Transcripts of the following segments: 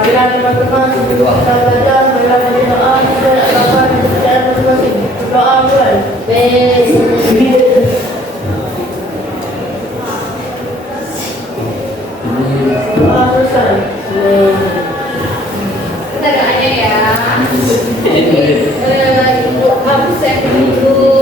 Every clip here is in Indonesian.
Ya teman-teman, sebelum kita belajar, marilah kita berdoa dan amalkan kepercayaan masing-masing. Berdoa mulai. Doa selesai. Kita doanya ya. Ibu absen dulu.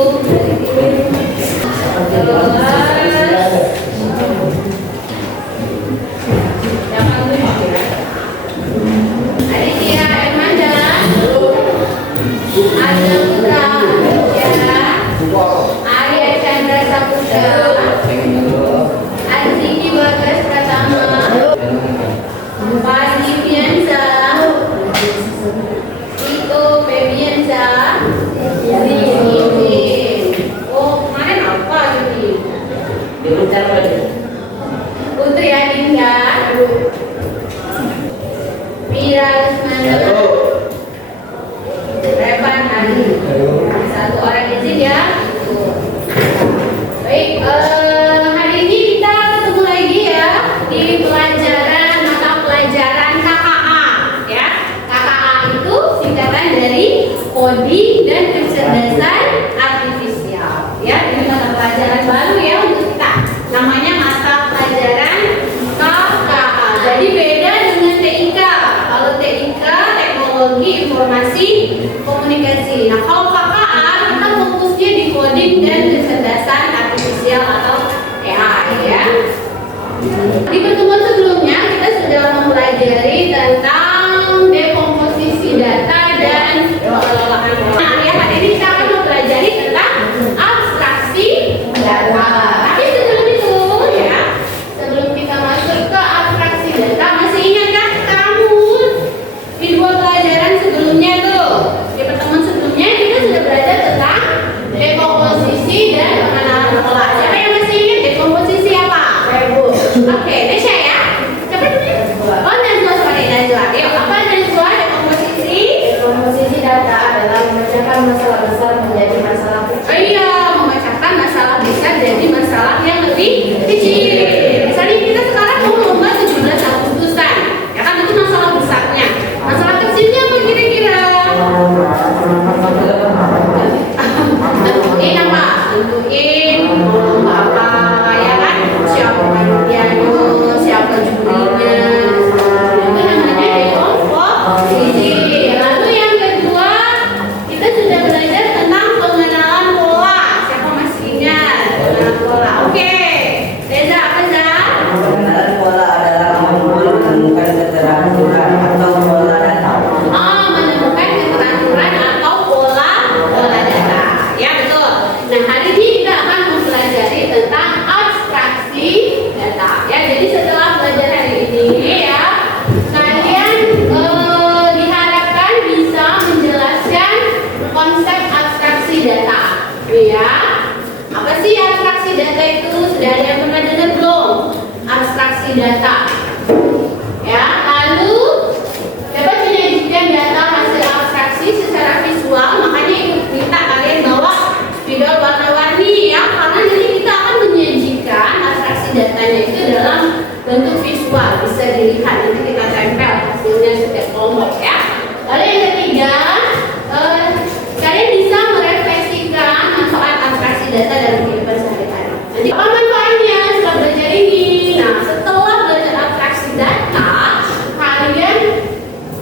Putri Adinda, Mira Lesmana, Revan Ali. Satu orang izin ya. Baik, hari ini kita ketemu lagi ya di pelajaran mata pelajaran KKA ya. KKA itu singkatan dari Coding dan Kecerdasan Artifisial ya. Ini mata pelajaran baru ya untuk kita. Namanya mata pelajaran KKA. Jadi beda dengan TIK. Kalau TIK Teknologi Informasi Komunikasi. Nah, kalau KKA kita fokusnya di coding dan kecerdasan artifisial atau AI ya. Di pertemuan sebelumnya kita sudah mempelajari tentang dekomposisi data dan pengelolaan. Nah, ya, hari ini kita akan mempelajari tentang abstraksi data. Tapi sebelum itu ya, sebelum kita masuk ke abstraksi data, masih ingatkah kamu di dua pelajaran sebelumnya tuh? Di pertemuan sebelumnya kita sudah belajar tentang dekomposisi dan pengenalan pola. Siapa yang masih ingat dekomposisi apa? Oke, Nesha ya. Cepat nih. Oh, Najwa, sebagai Najwa. Yuk, apa Najwa dekomposisi? Dekomposisi data adalah memecahkan masalah besar menjadi masalah kecil. Oh iya, memecahkan masalah besar jadi masalah yang lebih kecil. Misalnya kita sekarang mau lomba 17 Agustusan, ya kan itu masalah besarnya. Masalah kecilnya apa kira-kira? Tentuin apa? Tentuin lomba apa, ya kan? Siapa panitianya, siapa jurinya. Itu namanya dekomposisi. Lalu yang kedua, kita sudah belajar tentang pengenalan pola. Siapa masih ingat pengenalan pola? Oke, Reza apa Zah? Pengenalan pola adalah menemukan keteraturan atau pola data. Menemukan keteraturan atau pola data. Ya betul. Nah, hari ini kita akan mempelajari tentang abstraksi data. Ya, jadi setelah belajar hari ini ya, kalian diharapkan bisa menjelaskan konsep abstraksi data. Ya, apa sih abstraksi data itu? Sudah ada yang pernah dengar belum? Abstraksi data. Ya, lalu dapat menyajikan data hasil abstraksi secara visual, makanya ikut minta kalian bawa spidol warna-warni ya, karena nanti kita akan menyajikan abstraksi datanya itu dalam bentuk visual, bisa dilihat nanti kita tempel hasilnya setiap kelompok ya. Lalu yang ketiga, kalian bisa merefleksikan manfaat abstraksi data dalam kehidupan sehari-hari. Nanti apa manfaatnya setelah belajar ini? Nah, setelah belajar abstraksi data, kalian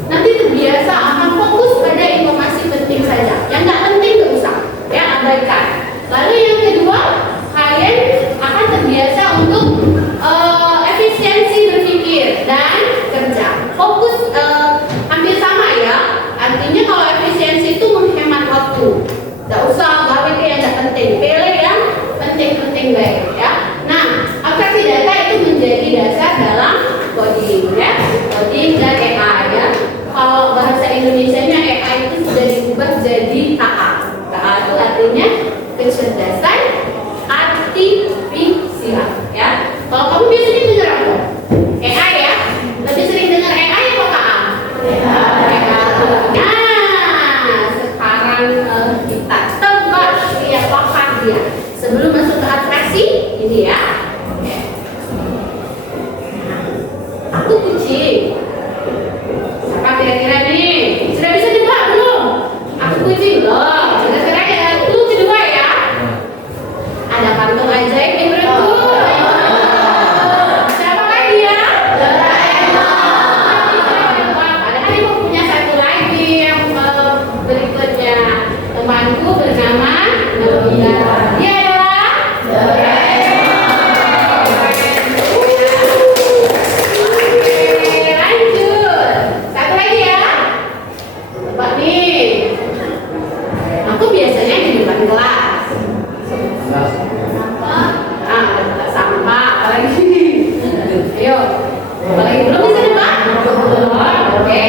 nanti terbiasa akan fokus pada informasi penting saja. Yang nggak penting nggak usah, ya abaikan. Lalu yang kedua, kalian akan terbiasa untuk efisiensi berpikir dan kerja. Fokus hampir sama ya. Artinya kalau efisiensi itu menghemat waktu. Nggak usah gawe ke yang nggak penting, pilih yang penting-penting baik ya. Nah, abstraksi data itu menjadi dasar dalam coding ya, coding dan AI ya. Kalau bahasa Indonesianya AI itu sudah diubah jadi KA. KA itu artinya kecerdasan artifisial ya. Kalau kamu biasanya dengar apa? AI ya. Lebih sering dengar AI atau KA? AI. Nah, sekarang kita tebak siapakah dia. Sebelum masuk ke abstraksi ini ya. Aku kucing. Dia adalah Oke, lanjut. Satu lagi ya. Coba nih. Aku biasanya di depan kelas. Sampah. Apalagi? Ayo. Apalagi belum bisa nebak? Oke.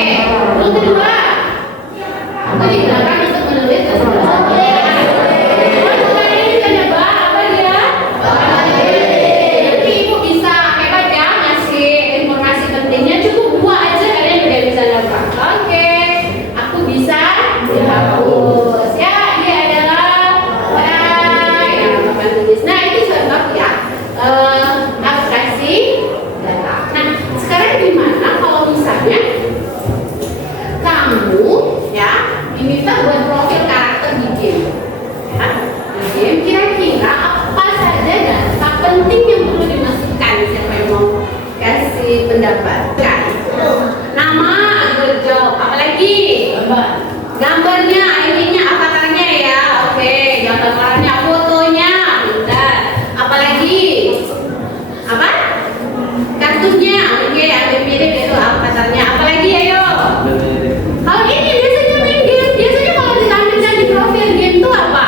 Belum kedua. Aku di belakang untuk menulis nanti ibu bisa hebat ya ngasih informasi pentingnya, cukup dua aja kalian udah bisa nebak. Oke, aku bisa dihapus ya. Dia adalah ya papan tulis. Nah itu sebab ya abstraksi data. Nah sekarang gimana kalau misalnya kamu ya diminta buat profil karakter di game ya, di game kira-kira apa saja data penting yang perlu dimasukkan? Siapa yang mau kasih pendapat? Nama, good job. Apalagi gambarnya, ID-nya, avatarnya ya. Oke, gambarnya, fotonya, bentar. Apalagi apa? Kartunya. Oke, ada mirip itu avatarnya. Apalagi ayo. Kalau ini biasanya main game, biasanya kalau ditampilkan di profil game itu apa?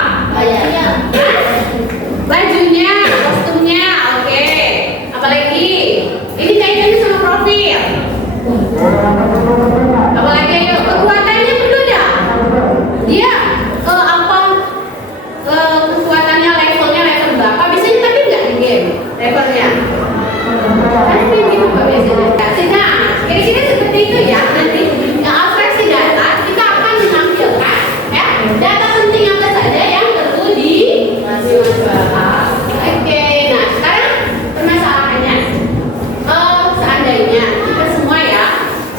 Bajunya, kostumnya, oke. Apalagi? Ini kaitannya sama profil. Apalagi ayo, kekuatannya perlu ya? Dia kekuatannya levelnya level berapa? Biasanya tapi nggak di game levelnya. Kan di game apa biasanya? Nah, kira-kira seperti itu ya. Nanti abstraksi data kita akan menampilkan ya data penting apa saja yang perlu dimasukkan. Oke, nah sekarang permasalahannya seandainya kita semua ya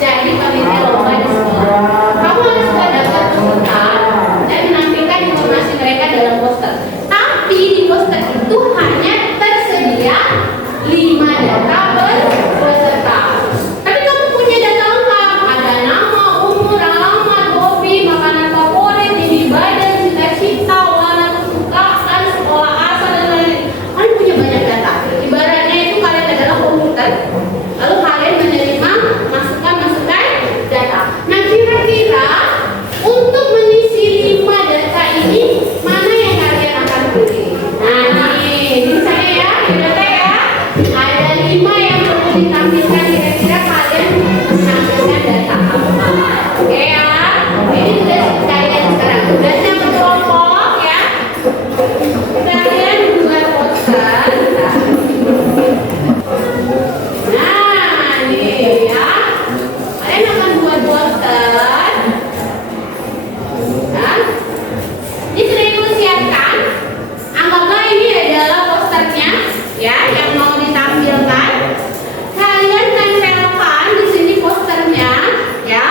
jadi panitia lomba di sekolah, kamu harus dapat peserta dan menampilkan informasi mereka dalam poster. Tapi di poster itu hanya tersedia 5 data per peserta. Tapi kamu punya data lengkap, ada nama, umur, alamat, hobi, makanan favorit, tinggi badan, cita-cita, warna kesukaan, sekolah asal dan lain-lain. Kalian punya banyak data. Ibaratnya itu kalian adalah komputer, lalu kalian menerima masukan data. Nah kira-kira untuk mengisi 5 data ini mana yang kalian akan pilih? Nah ini saya ya, di data ya. Ada 5 yang perlu ditampilkan, kira-kira kalian menampilkan data apa? Oke ya, ini sudah kalian sekarang tugasnya berkelompok ya. Kalian buat poster. Nah ini ya, kalian akan buat poster. Nah, ini sudah ibu siapkan. Anggaplah ini adalah posternya ya yang mau ditampilkan. Kalian tempelkan di sini posternya ya.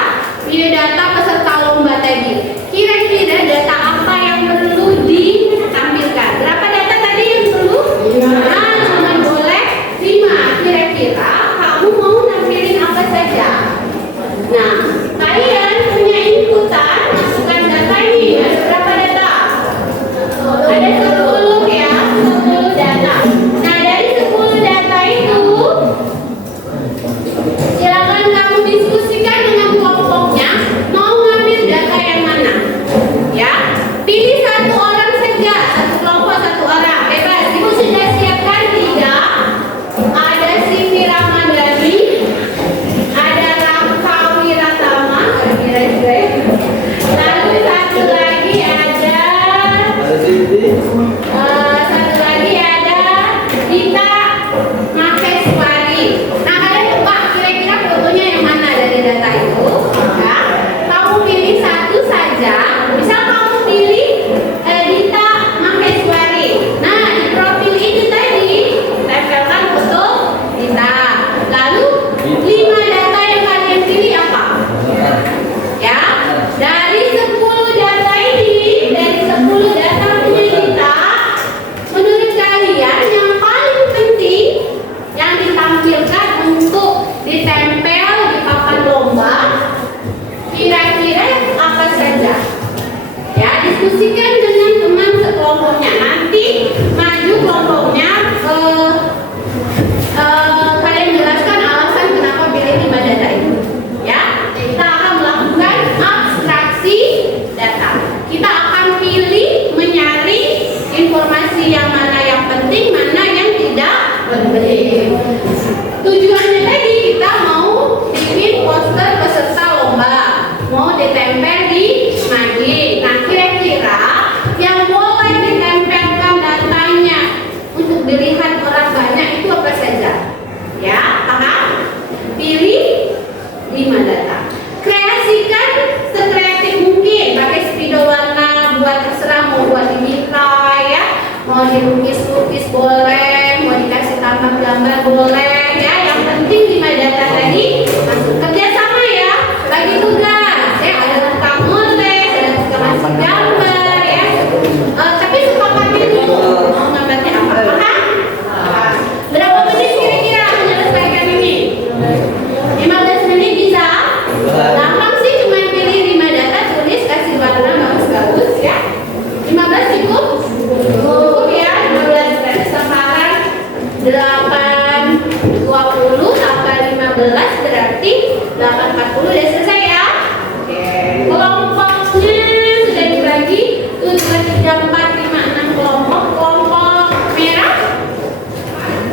Ini data peserta lomba tadi. Kira-kira data apa yang perlu ditampilkan? Berapa data tadi yang perlu? Nah, cuma boleh 5. Kira-kira kamu mau nampilin apa saja? Nah, kalian punya inputan masukkan data ini. Ada berapa data? Ada 10 ya, 10 data. Nah, dari 10 data itu silakan kamu diskusikan dengan kelompoknya mau ngambil data yang mana. Ya, pilih 1 orang saja, 1 kelompok 1 orang. Bebas. Ibu sudah siapkan 3. Ada Siti Ramadhani, ada Raka Wiratama, kira-kira. Lalu satu lagi ada Dita Maheswari. Nah kalian tebak kira-kira fotonya yang mana dari data itu ya. Kamu pilih 1 saja. Misal kamu pilih Dita Maheswari. Nah di profil ini tadi tempelkan foto Dita. Lalu 5 data yang kalian pilih apa? Ya, dari 10 data ini, dari 10 data punya Dita, menurut kalian yang paling penting yang ditampilkan untuk ditempel di papan lomba, kira-kira apa saja? Ya, diskusikan dengan teman sekelompok. kelompoknya. Nanti maju kelompoknya kalian jelaskan alasan kenapa pilih 5 data itu. Ya, kita akan melakukan abstraksi data. Kita akan pilih menyaring informasi yang mana yang penting, mana yang tidak penting. Tujuannya tadi kita mau bikin poster peserta lomba, mau ditempel di mading. Nah, kira-kira yang boleh ditempelkan datanya untuk dilihat orang banyak itu apa saja? Ya, paham? Pilih 5 data. Kreasikan sekreatif mungkin, pakai spidol warna, buat terserah, mau buat di mitra ya, mau dilukis-lukis boleh, mau dikasih tambah gambar boleh ya. Yang penting 5 data tadi masuk. Kerjasama ya, bagi tugas ya, ada tukang nulis, ada tukang ngasih gambar ya. Tapi sepakati dulu mau gambarnya apa, paham? Berapa menit kira-kira menyelesaikan ini? 15 menit bisa? Gampang sih, cuma pilih 5 data, tulis, kasih warna bagus-bagus ya. 15 cukup? Cukup ya, 15 berarti sekarang 8:20 tambah 15 berarti 8:40 udah selesai ya. Oke. Kelompoknya sudah dibagi tuh 2, 3, 4, 5, 6 kelompok. Kelompok merah,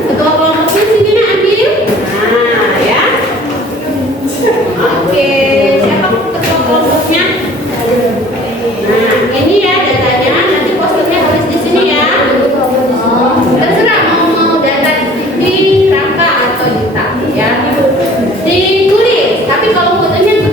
ketua kelompoknya sini nak ambil. Nah ya. Oke, siapa ketua kelompoknya? Nah, ini ya datanya, nanti posternya tulis di sini ya. Terserah mau data di Raka atau Dita ya. Ditulis, tapi kalau fotonya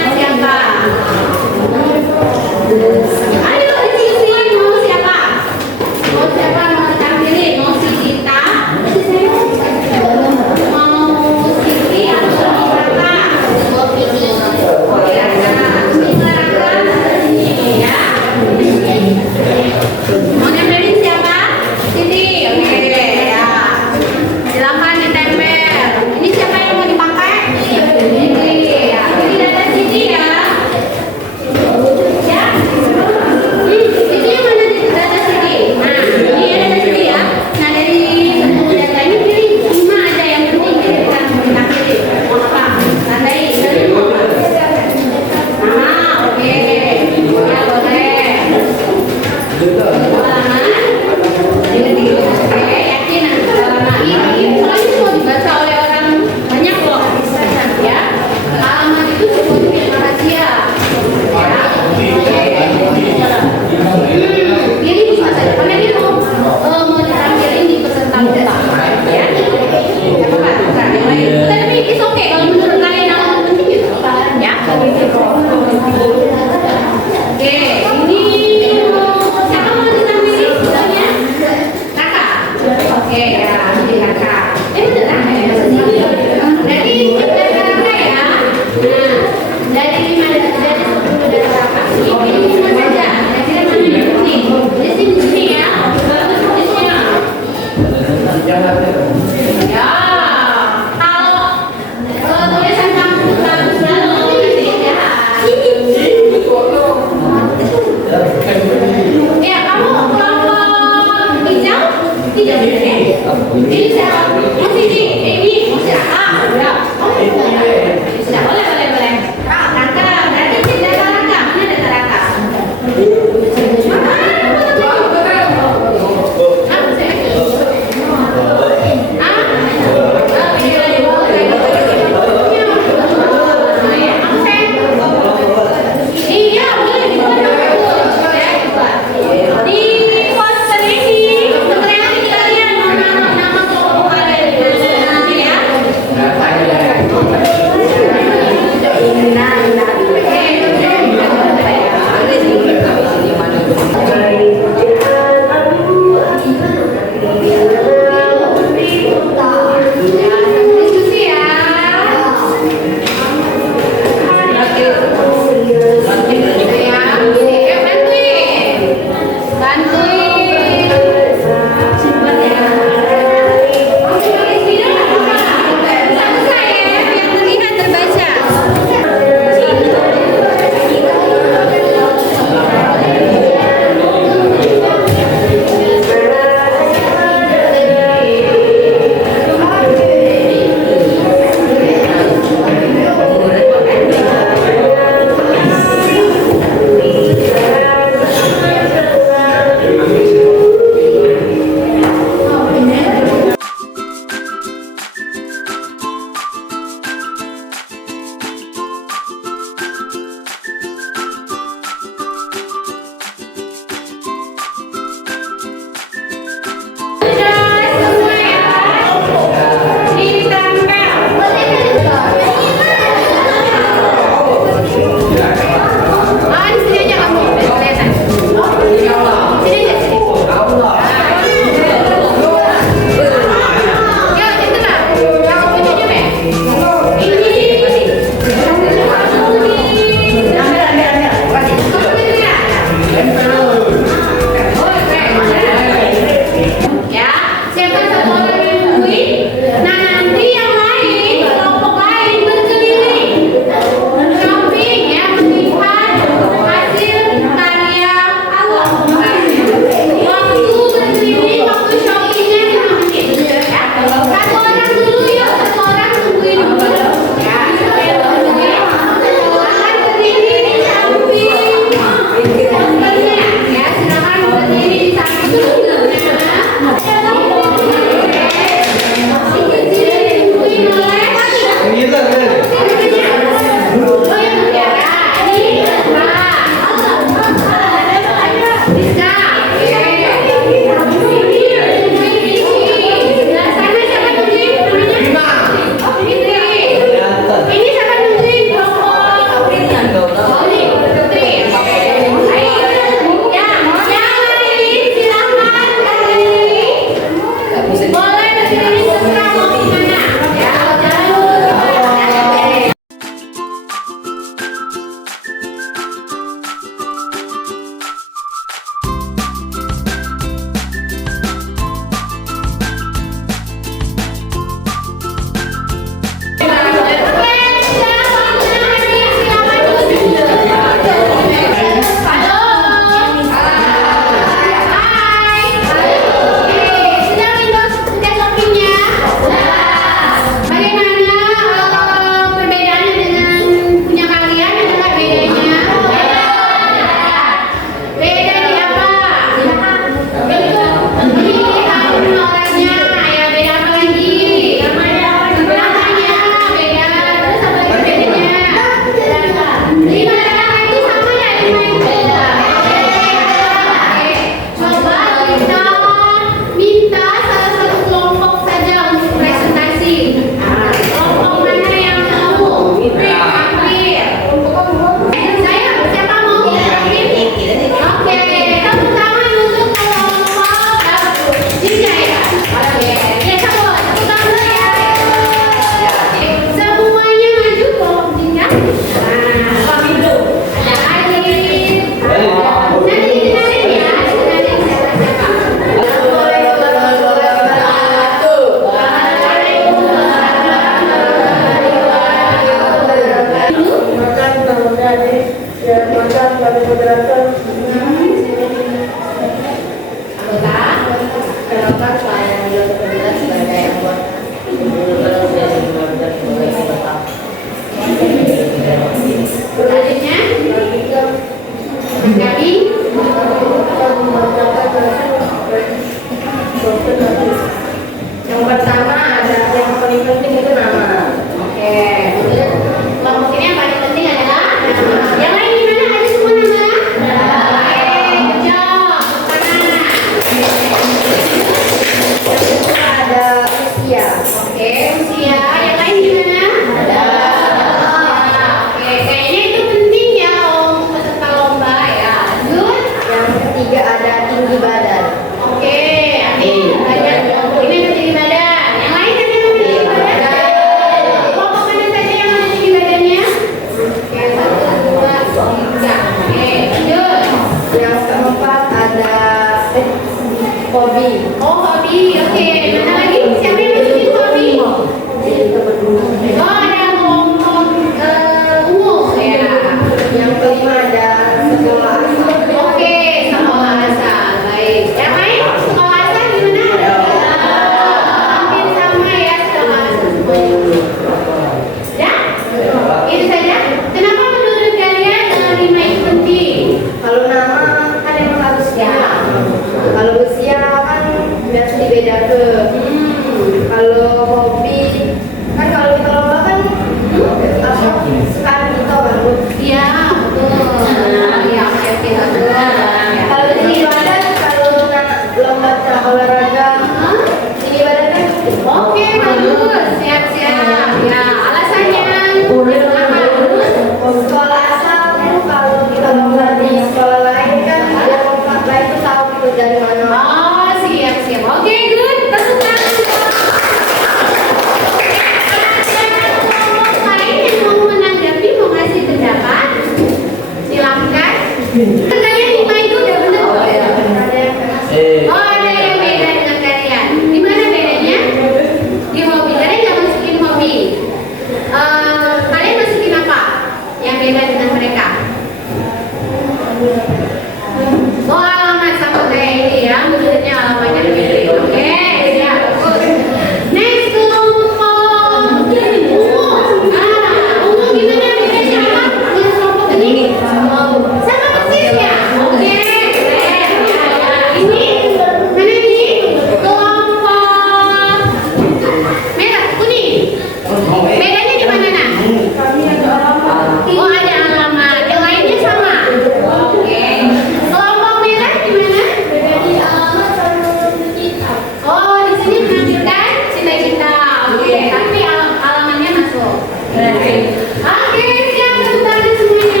Oke, siap tepuk tangan semuanya.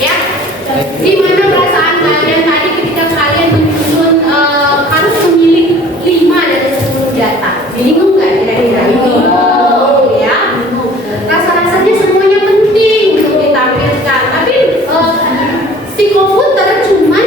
Ya, gimana perasaan kalian tadi ketika kalian menyusun harus memilih 5 dari 10 data? Bingung nggak kira-kira? Bingung, ya, bingung. Rasa-rasanya semuanya penting untuk ditampilkan, tapi si komputer cuman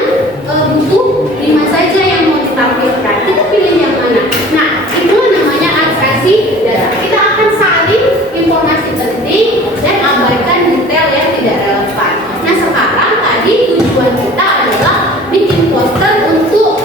butuh 5 saja yang mau ditampilkan. Kita pilih yang mana? Nah, itu namanya abstraksi data. Kita akan saling informasi penting dan abaikan detail yang tidak relevan. Nah, sekarang tadi tujuan kita adalah bikin poster untuk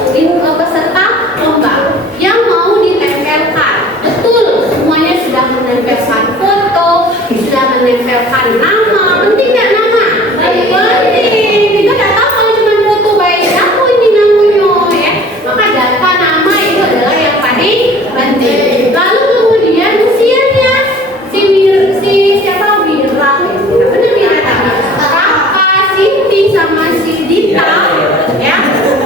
peserta lomba yang mau ditempelkan. Betul, semuanya sudah menempelkan foto, sudah menempelkan nama. Penting nggak nama? Penting. Kita nggak tahu kalau cuma foto baik aku ini namanya, ya. Maka data nama itu adalah yang paling penting. Lalu kemudian usianya si siapa Wira, benar Wira tadi, Kakak, Siti sama si Dita, ya.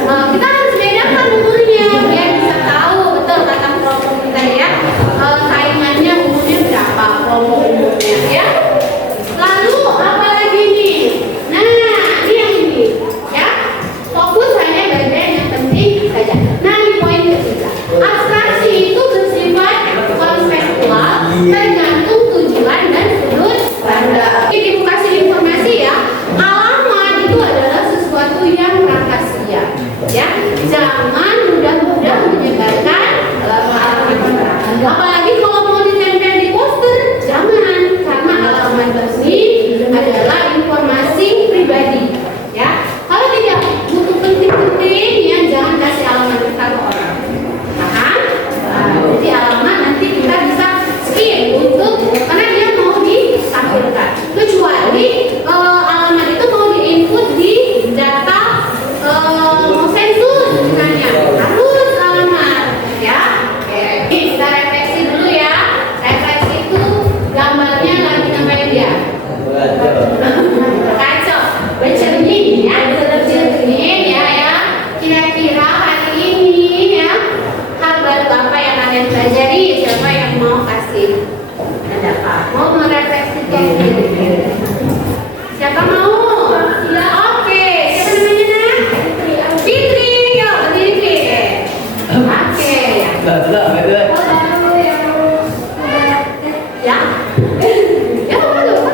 Kita harus bedakan umurnya biar bisa tahu betul kata kelompok kita, ya. Saingannya umurnya berapa kelompok umurnya, ya. Lalu apa lagi nih? Nah, ini yang ini, ya. Fokus hanya bagian yang penting saja. Nah, di poin ketiga, abstraksi itu bersifat konseptual, tergantung tujuan dan sudut pandang. Ini ibu kasih informasi, ya. Alamat itu adalah sesuatu yang rahasia, ya. Jangan mudah-mudah menyebarkan alamat. Apalagi kalau mau ditempel di poster, jangan, karena alamat ini adalah informasi pribadi, ya. Kalau tidak butuh penting-penting, ya, jangan kasih alamat kita ke orang. Paham? Jadi alamat nanti kita bisa skip untuk karena dia mau ditampilkan. Kecuali alamat itu mau diinput di data mau sensus misalnya, harus alamat, ya. Oke, kita refleksi dulu, ya. Refleksi itu gambarnya lagi ngapain dia? Kacau, bercermin, ya, bercermin, ya. Kira-kira hari ini, ya, hal baru apa yang kalian pelajari? Siapa yang mau kasih pendapat? Mau merefleksikan diri? Siapa mau? Ya, oke. Siapa namanya, Nak? Fitri, yuk, Fitri. Oke, ya. Ya. Ya, apa?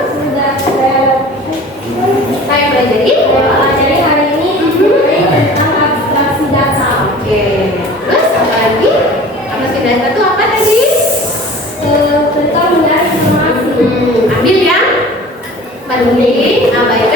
Saya pelajari hari ini tentang abstraksi data. Oke. Terus apa lagi? Abstraksi data itu apa tadi? Tentang menarik informasi. Ambil yang penting, abaikan